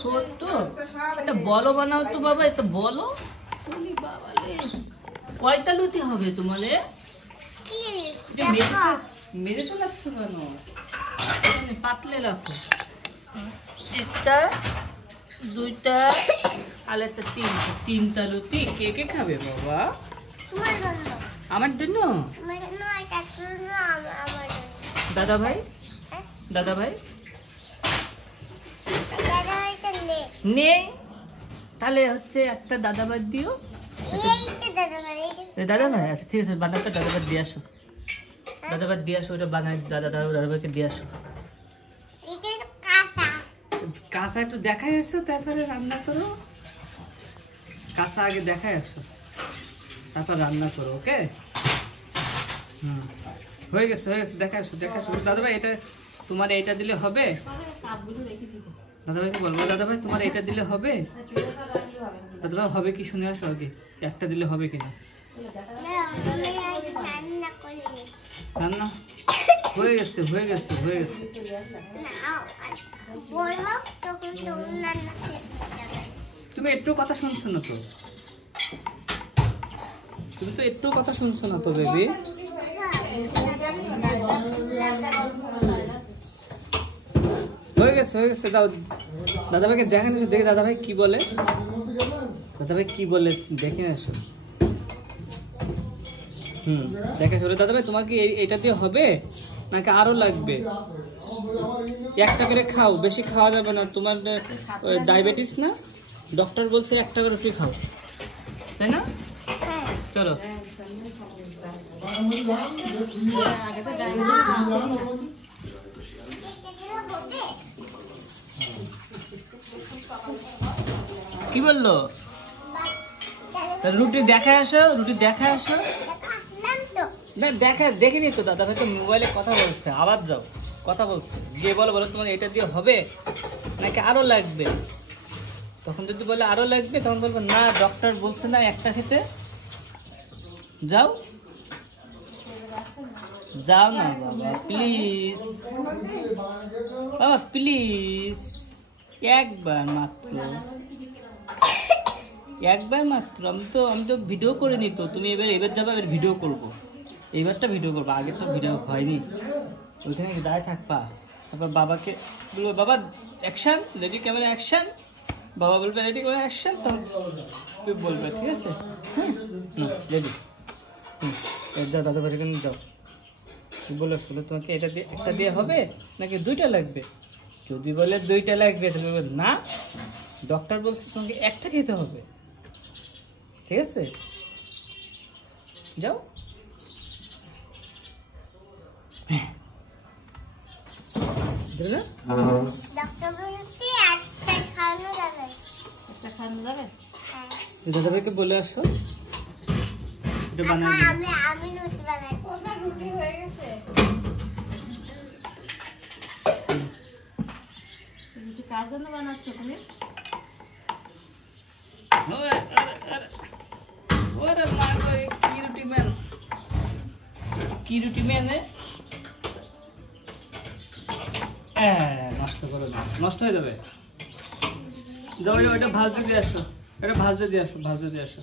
ছোট একটা বলো বানাও তো বাবা, এটা বলো। কয়টা লুচি হবে তোমার? মেরে তো লাগছো কেন? পাতলে রাখো। একটা, দুইটা, আর একটা, তিনটা লুচি। কে কে খাবে বাবা? আমার জন্য। দাদা ভাই, দাদা ভাই নেই, তাহলে হচ্ছে একটা দাদা ভাই দিও। দাদা ভাই আচ্ছা ঠিক আছে, বানাতে দাদা ভাই দিয়ে আসো। দাদা ভাই দিয়ে আসো, ওটা বানাই দাদা ভাইকে দিয়ে আসো। কাঁচা একটু দেখাই আসো, তারপরে রান্না করো। কাঁচা আগে দেখাই আসো, তারপর রান্না করো। ওকে হয়ে গেছে, হয়ে গেছে। দেখাই আসো, দেখাই আসো। দাদা ভাই এটা তোমার, এইটা দিলে হবে? দাদা ভাইকে বলবো, দাদা ভাই তোমার এটা দিলে হবে? দাদা ভাই হবে কি শুনে আসো আগে, একটা দিলে হবে কিনা। রান্না হয়ে গেছে, হয়ে গেছে, হয়ে গেছে। তুমি একটু কথা শুনছো না তো, তুমি তো একটু কথা শুনছো না তো বেবি। হয়ে গেছে, হয়ে গেছে। দাও দাদা ভাইকে দেখেন, দেখে দাদা ভাই কি বলে, দাদা ভাই কি বলে দেখে আসো। দেখে আসো। দাদা ভাই তোমার কি এটা দিয়ে হবে নাকি আরো লাগবে? একটা করে খাও, বেশি খাওয়া যাবে না, তোমার ডায়াবেটিস না, ডক্টর বলছে একটা করে রুটি খাও, তাই না? চলো কি বললো? রুটি দেখে আসো, রুটি দেখে আসো। না দেখিনি তো, দাদা ভাই তো মোবাইলে কথা বলছে। আবার যাও, কথা বলছে, গিয়ে বলো তোমার এটা দিয়ে হবে নাকি আরো লাগবে। তখন যদি বলে আরো লাগবে, তখন বলবো না ডক্টর বলছে না একটা খেতে। যাও যাও না বাবা, প্লিজ বাবা, প্লিজ একবার মাত্র, একবার মাত্র। আমি তো ভিডিও করিনি তো। তুমি এবার যাবে, এবার ভিডিও করবো, এইবারটা ভিডিও করবো। আগে তো ভিডিও হয়নি। ওইখানে দাঁড়িয়ে থাকবা, তারপর বাবাকে বলবো বাবা অ্যাকশন, রেডি ক্যামেরা অ্যাকশন। বাবা বলবে রেডি করে অ্যাকশন, তখন তুমি বলবে ঠিক আছে। রেডি। যাও দাদা ভাই এখানে যাও, বলে শুনে তোমাকে এটা দিয়ে একটা দিয়ে হবে নাকি দুইটা লাগবে। যদি বলে দুইটা লাগবে, তাহলে বলবে না ডক্টর বলছে তোমাকে একটা খেতে হবে, ঠিক আছে। যাও দাদা ভাইকে বলে আসো, এটা বানাই রুটি হয়ে গেছে। রুটি কার জন্য বানাচ্ছ তুমি? কি রুটি ম্যান? নষ্ট করো না, নষ্ট হয়ে যাবে। যাও ওইটা ভাজতে দিয়ে আসো, এটা ভাজতে দিয়ে আসো, ভাজতে দিয়ে আসো।